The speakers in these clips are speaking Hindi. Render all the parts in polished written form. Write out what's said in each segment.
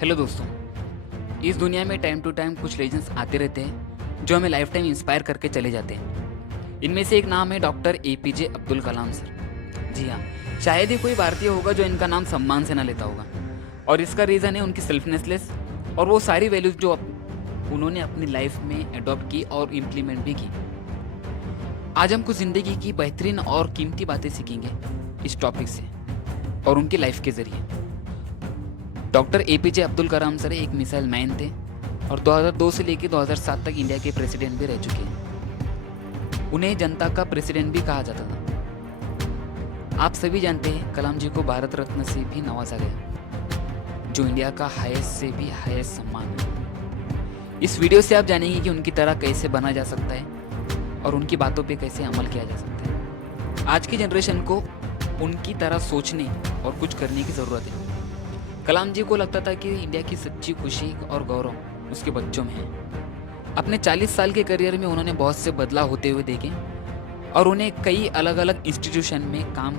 हेलो दोस्तों। इस दुनिया में टाइम टू टाइम कुछ लेजेंड्स आते रहते हैं जो हमें लाइफ टाइम इंस्पायर करके चले जाते हैं। इनमें से एक नाम है doctor APJ Abdul Kalam sir. जी हाँ, शायद ही कोई भारतीय होगा जो इनका नाम सम्मान से ना लेता होगा। और इसका रीज़न है उनकी सेल्फनेसलेस और वो सारी वैल्यूज़ जो उन्होंने अपनी लाइफ में अडॉप्ट की और इम्प्लीमेंट भी की। आज हम कुछ ज़िंदगी की बेहतरीन और कीमती बातें सीखेंगे इस टॉपिक से और उनकी लाइफ के ज़रिए। Doctor APJ Abdul Kalam sir एक मिसाइल मैन थे और 2002 से लेकर 2007 तक इंडिया के प्रेसिडेंट भी रह चुके हैं। उन्हें जनता का प्रेसिडेंट भी कहा जाता था। आप सभी जानते हैं कलाम जी को भारत रत्न से भी नवाजा गया, जो इंडिया का हाईएस्ट से भी हाईएस्ट सम्मान है। इस वीडियो से आप जानेंगे कि उनकी तरह कैसे बना जा सकता है और उनकी बातों पे कैसे अमल किया जा सकता है। आज की जनरेशन को उनकी तरह सोचने और कुछ करने की ज़रूरत है। कलाम जी को लगता था कि इंडिया की सच्ची खुशी और गौरव उसके बच्चों में है। अपने 40 साल के करियर में उन्होंने बहुत से बदलाव होते हुए देखे और उन्हें कई अलग अलग इंस्टीट्यूशन में काम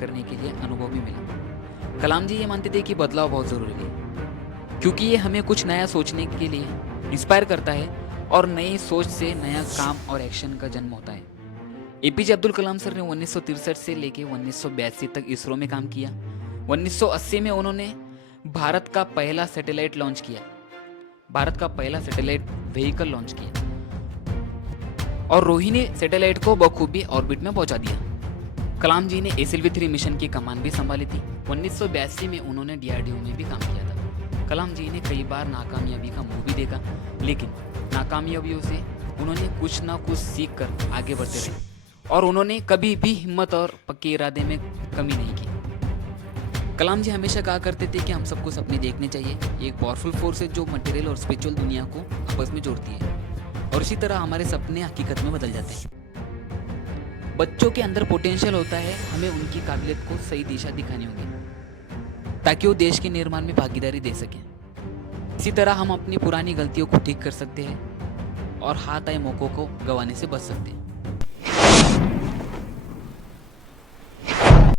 करने के लिए अनुभव भी मिला। कलाम जी ये मानते थे कि बदलाव बहुत ज़रूरी है, क्योंकि ये हमें कुछ नया सोचने के लिए इंस्पायर करता है और नई सोच से नया काम और एक्शन का जन्म होता है। एपीजे अब्दुल कलाम सर ने 1963 से लेकर 1982 तक इसरो में काम किया। 1980 में उन्होंने भारत का पहला सैटेलाइट लॉन्च किया, भारत का पहला सैटेलाइट व्हीकल लॉन्च किया और रोहिणी सैटेलाइट को बखूबी ऑर्बिट में पहुंचा दिया। कलाम जी ने SLV-3 मिशन की कमान भी संभाली थी। 1982 में उन्होंने DRDO में भी काम किया था। कलाम जी ने कई बार नाकामयाबी का मुंह भी देखा, लेकिन नाकामयाबियों से उन्होंने कुछ ना कुछ सीख कर आगे बढ़ते रहे और उन्होंने कभी भी हिम्मत और पक्के इरादे में कमी नहीं की। कलाम जी हमेशा कहा करते थे कि हम सबको सपने देखने चाहिए। ये एक पावरफुल फोर्स है जो मटेरियल और स्पिरिचुअल दुनिया को आपस में जोड़ती है और इसी तरह हमारे सपने हकीकत में बदल जाते हैं। बच्चों के अंदर पोटेंशियल होता है, हमें उनकी काबिलियत को सही दिशा दिखानी होगी ताकि वो देश के निर्माण में भागीदारी दे सकें। इसी तरह हम अपनी पुरानी गलतियों को ठीक कर सकते हैं और हाथ आए मौक़ों को गंवाने से बच सकते हैं।